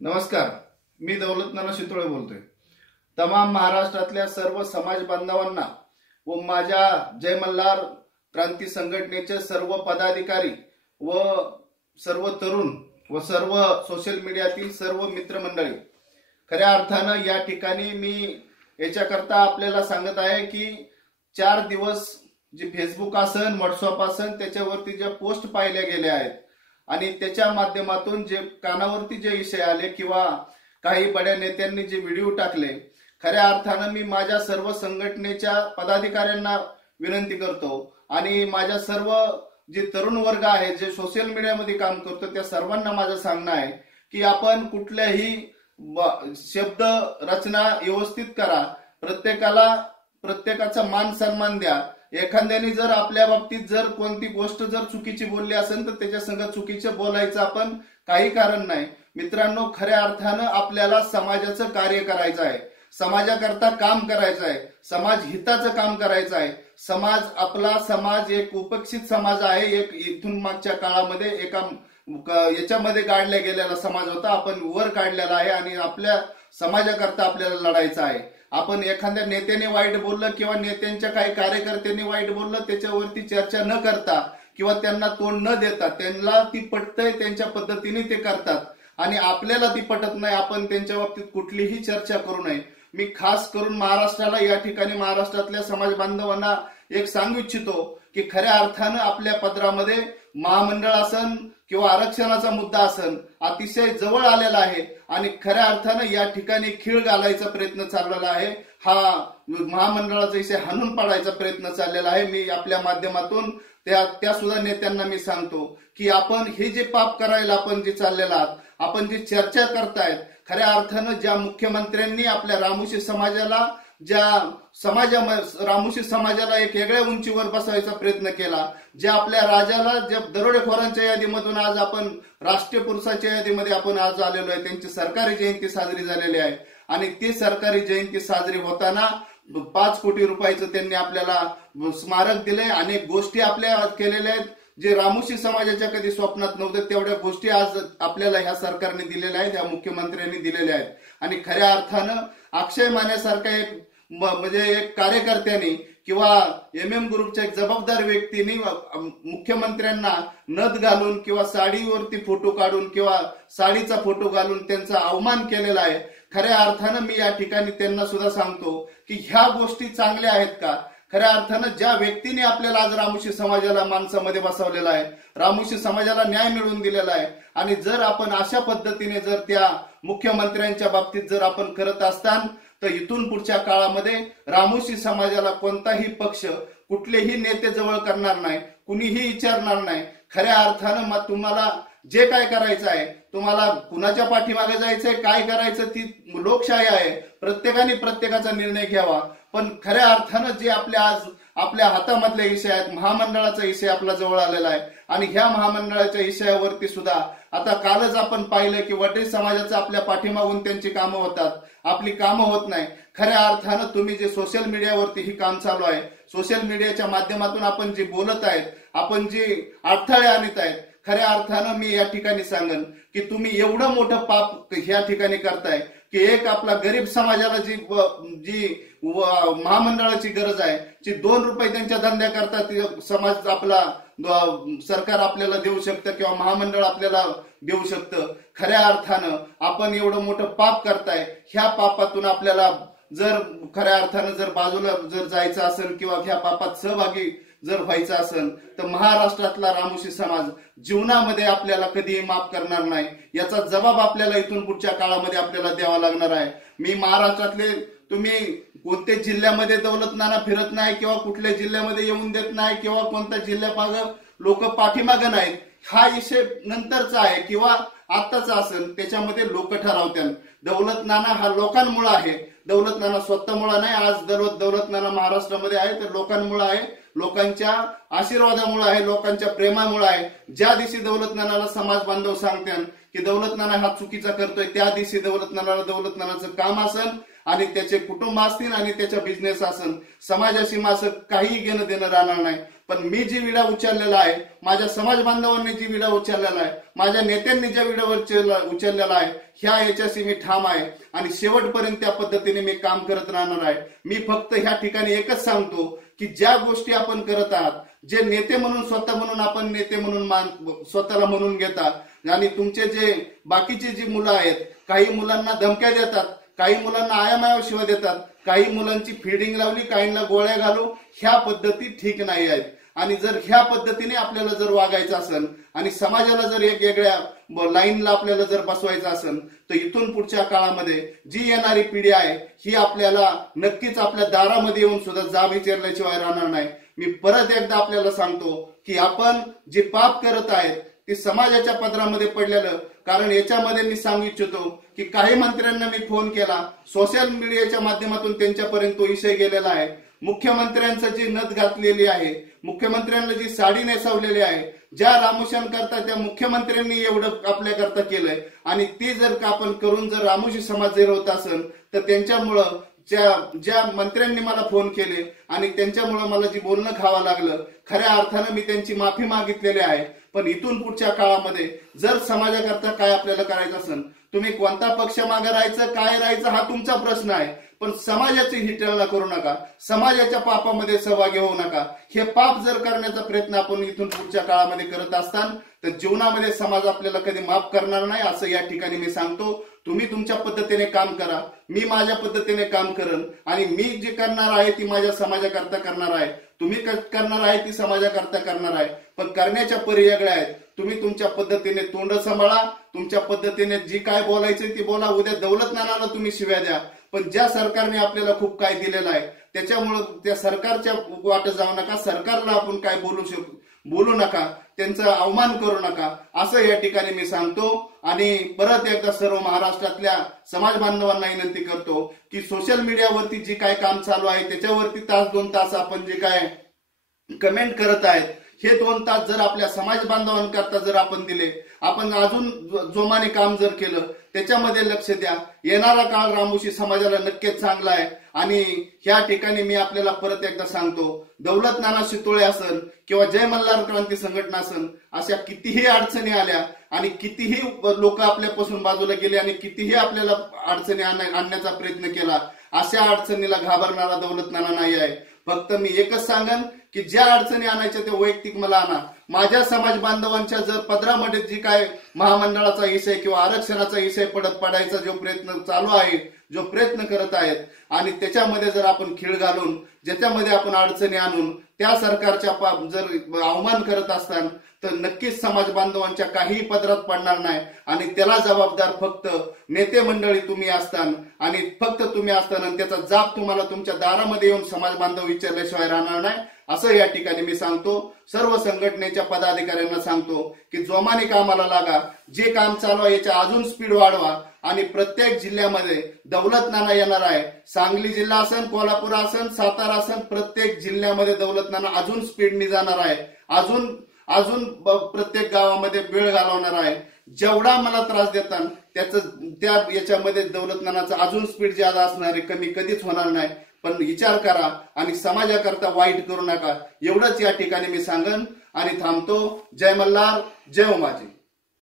नमस्कार, मी दौलत नाना शितोळे बोलतोय। तमाम महाराष्ट्रातल्या सर्व समाज बांधवांना व माझ्या जय मल्हार क्रांती संघटनेचे सर्व पदाधिकारी व सर्व तरुण व सर्व सोशल मीडियातील सर्व मित्रमंडळी, खऱ्या अर्थानं या ठिकाणी मी याच्याकरता आपल्याला सांगत आहे की 4 दिवस जे फेसबुक असन, व्हॉट्सअप असन, त्याच्यावरती जे पोस्ट पाहिल्या गेल्या आहेत आणि त्याच्या माध्यमातून जे कानावरती जे विषय आले किंवा काही बड्या नेत्यांनी जे व्हिडिओ टाकले, खऱ्या अर्थानं मी माझ्या सर्व संघटनेच्या पदाधिकाऱ्यांना विनंती करतो आणि माझ्या सर्व जे तरुण वर्ग आहे जे सोशल मीडियामध्ये काम करतो त्या सर्वांना माझं सांगणं आहे की आपण कुठल्याही शब्द रचना व्यवस्थित करा, प्रत्येकाचा मान सन्मान द्या। एखाद्याने जर आपल्या बाबतीत जर कोणती गोष्ट जर चुकीची बोलली असेल तर त्याच्या संग चुकीचं बोलायचं आपण काही कारण नाही। मित्रांनो, खऱ्या अर्थानं आपल्याला समाजाचं कार्य करायचं आहे, समाजाकरता काम करायचं आहे, समाज हिताचं काम करायचं आहे। आपला समाज एक उपेक्षित समाज आहे, एक इथून मागच्या काळामध्ये एका याच्यामध्ये काढला गेलेला समाज होता, आपण वर काढलेला आहे आणि आपल्या समाजाकरता आपल्याला लढायचं आहे। आपण एखाद्या नेत्याने वाईट बोललं किंवा नेत्यांच्या काही कार्यकर्त्यांनी वाईट बोललं त्याच्यावरती चर्चा न करता किंवा त्यांना तोंड न देता, त्यांना ती पटतंय त्यांच्या पद्धतीने ते करतात आणि आपल्याला ती पटत नाही, आपण त्यांच्या बाबतीत कुठलीही चर्चा करू नये। मी खास करून महाराष्ट्राला या ठिकाणी महाराष्ट्रातल्या समाज बांधवांना एक सांगू इच्छितो की खऱ्या अर्थानं आपल्या पदरामध्ये महामंडळ असन किंवा आरक्षणाचा मुद्दा असन अतिशय जवळ आलेला आहे आणि खऱ्या अर्थानं या ठिकाणी खीळ घालायचा प्रयत्न चाललेला आहे। हा महामंडळाचा विषय हाणून पाडायचा प्रयत्न चाललेला आहे। मी आपल्या माध्यमातून त्या सुद्धा नेत्यांना मी सांगतो की आपण हे जे पाप करायला आपण जे चाललेला आहात, आपण जी चर्चा करतायत, खऱ्या अर्थानं ज्या मुख्यमंत्र्यांनी आपल्या रामोशी समाजाला एक वेगळ्या उंचीवर बसवायचा प्रयत्न केला, ज्या आपल्या राजाला ज्या दरोडेखोरांच्या यादीमधून आज आपण राष्ट्रीय पुरुषाच्या यादीमध्ये आपण आज आलेलो आहे, त्यांची सरकारी जयंती साजरी झालेली आहे आणि ती सरकारी जयंती साजरी होताना 5 कोटी रुपयाचं त्यांनी आपल्याला स्मारक दिले, अनेक गोष्टी आपल्या केलेल्या आहेत जे रामोशी समाजाच्या कधी स्वप्नात नव्हतं, तेवढ्या गोष्टी आज आपल्याला ह्या सरकारने दिलेल्या आहेत, ह्या मुख्यमंत्र्यांनी दिलेल्या आहेत आणि खऱ्या अर्थानं अक्षय मानेसारखा एक कार्यकर्त्यांनी किंवा MM ग्रुपच्या एक जबाबदार व्यक्तीने मुख्यमंत्र्यांना नथ घालून किंवा साडीवरती फोटो काढून किंवा साडीचा फोटो घालून त्यांचा अवमान केलेला आहे। खऱ्या अर्थानं मी या ठिकाणी त्यांना सुद्धा सांगतो की ह्या गोष्टी चांगल्या आहेत का? खऱ्या अर्थानं ज्या व्यक्तीने आपल्याला आज रामोशी समाजाला माणसामध्ये बसवलेला आहे, रामोशी समाजाला न्याय मिळवून दिलेला आहे आणि जर आपण अशा पद्धतीने जर त्या मुख्यमंत्र्यांच्या बाबतीत जर आपण करत असतान तर इथून पुढच्या काळामध्ये रामोशी समाजाला कोणताही पक्ष कुठलेही नेते जवळ करणार नाही, कुणीही विचारणार नाही। खऱ्या अर्थानं मग तुम्हाला जे काय करायचं आहे, तुम्हाला कुणाच्या पाठीमागे जायचंय, काय करायचं, ती लोकशाही आहे, प्रत्येकाने प्रत्येकाचा निर्णय घ्यावा। पण खऱ्या अर्थानं जे आपल्या हातामधले विषय आहेत, महामंडळाचा विषय आपला जवळ आलेला आहे आणि ह्या महामंडळाच्या विषयावरती सुद्धा आता कालच आपण पाहिलं की वडील समाजाचं आपल्या पाठीमागून त्यांची कामं होतात, आपली कामं होत नाही। खऱ्या अर्थानं तुम्ही जे सोशल मीडियावरती ही काम चालू आहे, सोशल मीडियाच्या माध्यमातून आपण जे बोलत आहेत, आपण जे अडथळे आणत आहेत, खऱ्या अर्थानं मी या ठिकाणी सांगन की तुम्ही एवढं मोठं पाप ह्या ठिकाणी करताय की एक आपला गरीब समाजाला जी महामंडळाची गरज आहे, जी 2 रुपये त्यांच्या धंद्या करतात समाज आपला सरकार आपल्याला देऊ शकतं किंवा महामंडळ आपल्याला देऊ शकतं। खऱ्या अर्थानं आपण एवढं मोठं पाप करताय, ह्या पापातून आपल्याला जर खऱ्या अर्थानं जर बाजूला जर जायचं असेल किंवा ह्या पापात सहभागी जर व्हायचं असेल तर महाराष्ट्रातला रामोशी समाज जीवनामध्ये आपल्याला कधीही माफ करणार नाही। याचा जबाब आपल्याला इथून पुढच्या काळामध्ये आपल्याला द्यावा लागणार आहे। मी महाराष्ट्रातले, तुम्ही कोणत्या जिल्ह्यामध्ये दौलत नाना फिरत नाही किंवा कुठल्या जिल्ह्यामध्ये येऊन देत नाही किंवा कोणत्या जिल्ह्यापाग लोक पाठीमागं नाहीत, हा विषय नंतरचा आहे किंवा आत्ताचा असेल, त्याच्यामध्ये लोक ठरवतात। दौलत नाना हा लोकांमुळे आहे, दौलत नाना स्वतःमुळे नाही। आज दौलत नाना महाराष्ट्रामध्ये आहे तर लोकांमुळे आहे लोकांच्या आशीर्वादामुळे आहे, लोकांच्या प्रेमामुळे आहे. ज्या दिवशी दौलत नानाला समाज बांधव सांगतात की दौलत नाना हा चुकीचा करतोय, त्या दिवशी दौलत नानाचं काम असेल आणि त्याचे कुटुंब असतील आणि त्याचा बिझनेस असेल, समाजाशी माझं काही घेणं देणं राहणार नाही. पण मी जी विडा उचललेला आहे, माझ्या समाज बांधवांनी जी विडा उचललेला आहे, माझ्या नेत्यांनी ज्या विडा उचललेला आहे, ह्या याच्याशी मी ठाम आहे आणि शेवटपर्यंत त्या पद्धतीने मी काम करत राहणार आहे. मी फक्त ह्या ठिकाणी एकच सांगतो की ज्या गोष्टी आपण करत आहात, जे नेते म्हणून स्वतः म्हणून आपण नेते म्हणून स्वतःला म्हणून घेतात आणि तुमचे जे बाकीचे जी मुलं आहेत, काही मुलांना धमक्या देतात, काही मुलांना आयामाया शिवाय देतात, काही मुलांची फिडिंग लावली, काहींना गोळ्या घालू, ह्या पद्धती ठीक नाही आहेत. आणि जर ह्या पद्धतीने आपल्याला जर वागायचं असेल आणि समाजाला जर एक वेगळ्या लाईनला आपल्याला जर बसवायचं असेल, तर इथून पुढच्या काळामध्ये जी येणारी पिढी आहे ही आपल्याला नक्कीच आपल्या दारामध्ये येऊन सुद्धा जाब विचारल्याशिवाय राहणार नाही. मी परत एकदा आपल्याला सांगतो की आपण जे पाप करत आहेत ते समाजाच्या पदरामध्ये पडलेलं. कारण याच्यामध्ये मी सांगू इच्छितो की काही मंत्र्यांना मी फोन केला, सोशल मीडियाच्या माध्यमातून त्यांच्यापर्यंत तो विषय गेलेला आहे. मुख्यमंत्र्यांचं जी नथ घातलेली आहे, मुख्यमंत्र्यांना जी साडी नेसवलेली आहे, ज्या रामोशान करता त्या मुख्यमंत्र्यांनी एवढं आपल्या करता केलंय आणि ती जर का आपण करून जर रामोशी समाज जर होत असेल तर त्यांच्यामुळं ज्या मंत्र्यांनी मला फोन केले आणि त्यांच्यामुळे मला जी बोलणं खावं लागलं, खऱ्या अर्थानं मी त्यांची माफी मागितलेली आहे. पण इथून पुढच्या काळामध्ये जर समाजाकरता काय आपल्याला करायचं असेल, तुम्ही कोणता पक्ष मागे राहायचं, काय राहायचं हा तुमचा प्रश्न आहे, पण समाजाची हिटळणा करू नका, समाजाच्या पापामध्ये सहभागी होऊ नका. हे पाप जर करण्याचा प्रयत्न आपण इथून पुढच्या काळामध्ये करत असताना तर जीवनामध्ये समाज आपल्याला कधी माफ करणार नाही, असं या ठिकाणी मी सांगतो. तुम्ही तुमच्या पद्धतीने काम करा, मी माझ्या पद्धतीने काम करन आणि मी जे करणार आहे ती माझ्या समाजाकरता करणार आहे, तुम्ही करणार आहे ती समाजाकरता करणार आहे. पण करण्याच्या परी वेगळ्या आहेत. तुम्ही तुमच्या पद्धतीने तोंड सांभाळा, तुमच्या पद्धतीने जी काय बोलायचे ती बोला. उद्या दौलत नानाला तुम्ही शिव्या द्या, पण ज्या सरकारने आपल्याला खूप काय दिलेलं आहे त्याच्यामुळे त्या सरकारच्या वाटे जाऊ नका, सरकारला आपण काय बोलू नका, त्यांचा अवमान करू नका, असं या ठिकाणी मी सांगतो. आणि परत एकदा सर्व महाराष्ट्रातल्या समाज बांधवांना विनंती करतो की सोशल मीडियावरती जी काय काम चालू आहे त्याच्यावरती तास 2 तास आपण जे काय कमेंट करत आहेत, हे 2 तास जर आपल्या समाज बांधवांकरता जर आपण दिले, आपण अजून जोमाने काम जर केलं, त्याच्यामध्ये लक्ष द्या. येणारा काळ रामोशी समाजाला नक्कीच चांगला आहे. आणि ह्या ठिकाणी मी आपल्याला परत एकदा सांगतो, दौलत नाना शितोळे असेल किंवा जय मल्हार क्रांती संघटना असेल, अशा कितीही अडचणी आल्या आणि कितीही लोक आपल्यापासून बाजूला गेले आणि कितीही आपल्याला अडचणी आणण्याचा प्रयत्न केला, अशा अडचणीला घाबरणारा दौलत नाना नाही आहे. फक्त मी एकच सांगन की ज्या अडचणी आणायच्या ते वैयक्तिक मला आणा. माझ्या समाज बांधवांच्या जर पदरामध्ये जी काय महामंडळाचा विषय किंवा आरक्षणाचा विषय पडायचा जो प्रयत्न चालू आहे, जो प्रयत्न करत आहेत आणि त्याच्यामध्ये जर आपण खीळ घालून, ज्याच्यामध्ये आपण अडचणी आणून त्या सरकारच्या जर अवमान करत असताना तर नक्कीच समाज बांधवांच्या काहीही पदरात पडणार नाही. आणि त्याला जबाबदार फक्त नेते मंडळी तुम्ही असताना आणि फक्त तुम्ही असताना त्याचा जाब तुम्हाला तुमच्या दारामध्ये येऊन समाज बांधव विचारल्याशिवाय राहणार नाही, असं या ठिकाणी मी सांगतो. सर्व संघटनेच्या पदाधिकाऱ्यांना सांगतो की जोमाने कामाला लागा, जे काम चालू आहे याच्या अजून स्पीड वाढवा आणि प्रत्येक जिल्ह्यामध्ये दौलत नाना येणार आहे. सांगली जिल्हा असेल, कोल्हापूर असेल, सातारा असेल, प्रत्येक जिल्ह्यामध्ये दौलत नाना अजून स्पीडनी जाणार आहे, अजून प्रत्येक गावामध्ये वेळ घालवणार आहे. जेवढा मला त्रास देतात त्या याच्यामध्ये दौलत नानाचा अजून स्पीड ज्यादा असणार आहे, कमी कधीच होणार नाही. पण विचार करा आणि समाजाकरता वाईट करू नका, एवढंच या ठिकाणी मी सांगन आणि थांबतो. जय मल्हार, जय उमाजी.